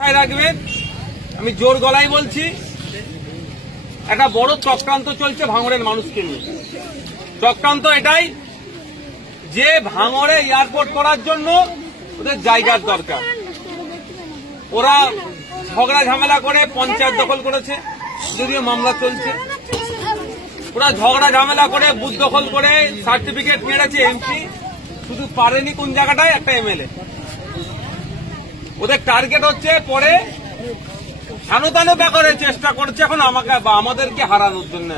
রাখবেন, আমি জোর গলায় বলছি, একটা বড় চক্রান্ত চলছে ভাঙড়ের মানুষকে নিয়ে। চক্রান্ত এটাই যে ভাঙড়ে এয়ারপোর্ট করার জন্য ওদের জায়গার দরকার। ওরা ঝগড়া ঝামেলা করে পঞ্চায়েত দখল করেছে, যদিও মামলা চলছে। ওরা ঝগড়া ঝামেলা করে বুথ দখল করে সার্টিফিকেট মেরেছে এমপি, শুধু পারেনি কোন জায়গাটায় একটা এমএলএ। ওদের টার্গেট হচ্ছে পরে হেনতানো ব্যাপারের চেষ্টা করছে এখন আমাকে বা আমাদেরকে হারানোর জন্য।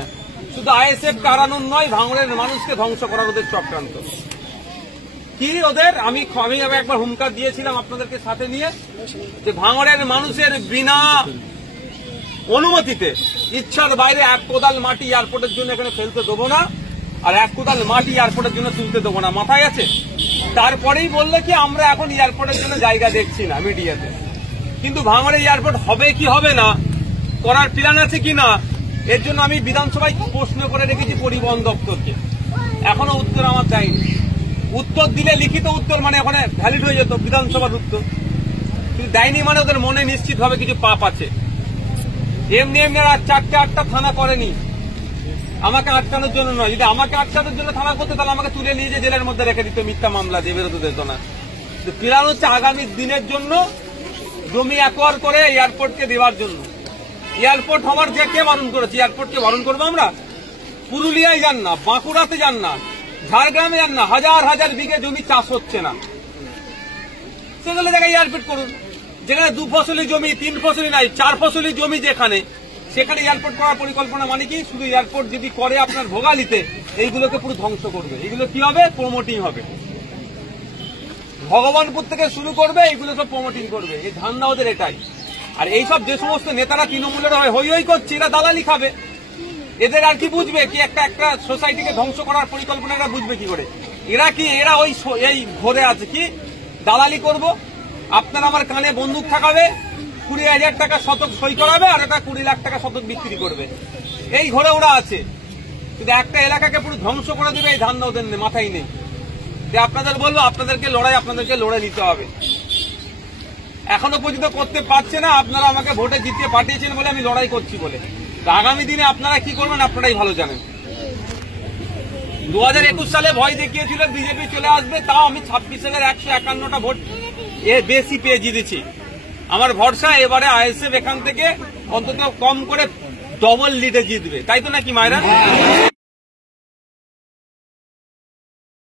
শুধু আইএসএফ কে হারানোর নয়, ভাঙড়ের মানুষকে ধ্বংস করার ওদের চক্রান্ত। কি ওদের আমি একবার হুমকার দিয়েছিলাম আপনাদেরকে সাথে নিয়ে, যে ভাঙড়ের মানুষের বিনা অনুমতিতে ইচ্ছার বাইরে এক কোদাল মাটি এয়ারপোর্টের জন্য এখানে ফেলতে দেবো না, আর এক কোদাল মাটি এয়ারপোর্টের জন্য তুলতে দেবো না। মাথায় আছে? তারপরেই বললে কি আমরা এখন এয়ারপোর্টের জন্য জায়গা দেখছি না মিডিয়াতে, কিন্তু ভাঙড়ে এয়ারপোর্ট হবে কি হবে না, করার প্ল্যান আছে কি না, এর জন্য আমি বিধানসভায় প্রশ্ন করে রেখেছি পরিবহন দপ্তরকে। এখনো উত্তর আমার দেয়নি। উত্তর দিলে লিখিত উত্তর মানে ওখানে ভ্যালিড হয়ে যেত বিধানসভার উত্তর, কিন্তু দেয়নি মানে ওদের মনে নিশ্চিত হবে কিছু পাপ আছে। এমনি এমনি আর 4-8টা থানা করেনি আমাকে আটকানোর জন্য নয়। যদি আমাকে আটকানোর জন্য থানা করতে তাহলে আমাকে তুলে নিয়ে যে জেলের মধ্যে রেখে দিত, মিথ্যা মামলা দিয়ে বেরোতে দিত না। প্ল্যান হচ্ছে আগামী দিনের জন্য জমি অ্যাকোয়ার করে এয়ারপোর্টকে দেওয়ার জন্য। এয়ারপোর্ট হওয়ার যে কে বারণ করেছে? এয়ারপোর্টকে বারণ করবো আমরা? পুরুলিয়ায় যান না, বাঁকুড়াতে যান না, ঝাড়গ্রামে যান না, হাজার হাজার বিঘে জমি চাষ হচ্ছে না, সেগুলো জায়গায় এয়ারপোর্ট করুন। যেখানে 2 ফসলি জমি, 3 ফসলি নাই, 4 ফসলি জমি যেখানে, সেখানে এয়ারপোর্ট করার পরিকল্পনা। মানে কি? শুধু এয়ারপোর্ট যদি করে আপনার ভোগালিতে, এইগুলোকে পুরো ধ্বংস করবে। এগুলো কি হবে? প্রমোটিং হবে। ভগবানপুর থেকে শুরু করবে, এইগুলো সব প্রমোটিং করবে। এই ধান্দা ওদের এটাই। আর এইসব যে সমস্ত নেতারা তৃণমূলের হই হই করছে, এরা দালালি খাবে। এদের আর কি বুঝবে কি একটা সোসাইটিকে ধ্বংস করার পরিকল্পনা এরা বুঝবে কি করে? এরা কি ওই এই ঘরে আছে কি দালালি করব? আপনার আমার কানে বন্দুক থাকাবে, 20,000 টাকা শতক সই করাবে, আর এটা 20 লাখ টাকা শতক বিক্রি করবে। এই ঘরে ওরা আছে। কিন্তু একটা এলাকাকে পুরো ধ্বংস করে দেবে, এই ধান্দা ওদের মাথায় নেই। আপনাদের বলবো, আপনাদেরকে লড়াই নিতে হবে। এখনো পর্যন্ত করতে পারছে না। আপনারা আমাকে ভোটে জিতিয়ে পাঠিয়েছেন বলে আমি লড়াই করছি বলে। আগামী দিনে আপনারা কি করবেন আপনারাই ভালো জানেন। 2021 সালে ভয় দেখিয়েছিল বিজেপি চলে আসবে, তাও আমি 26,151টা ভোট বেশি পেয়ে জিতেছি। আমার ভরসা এবারে আইএসএফ এখান থেকে অন্তত কম করে ডবল লিডে জিতবে, তাই তো নাকি মায়েরা?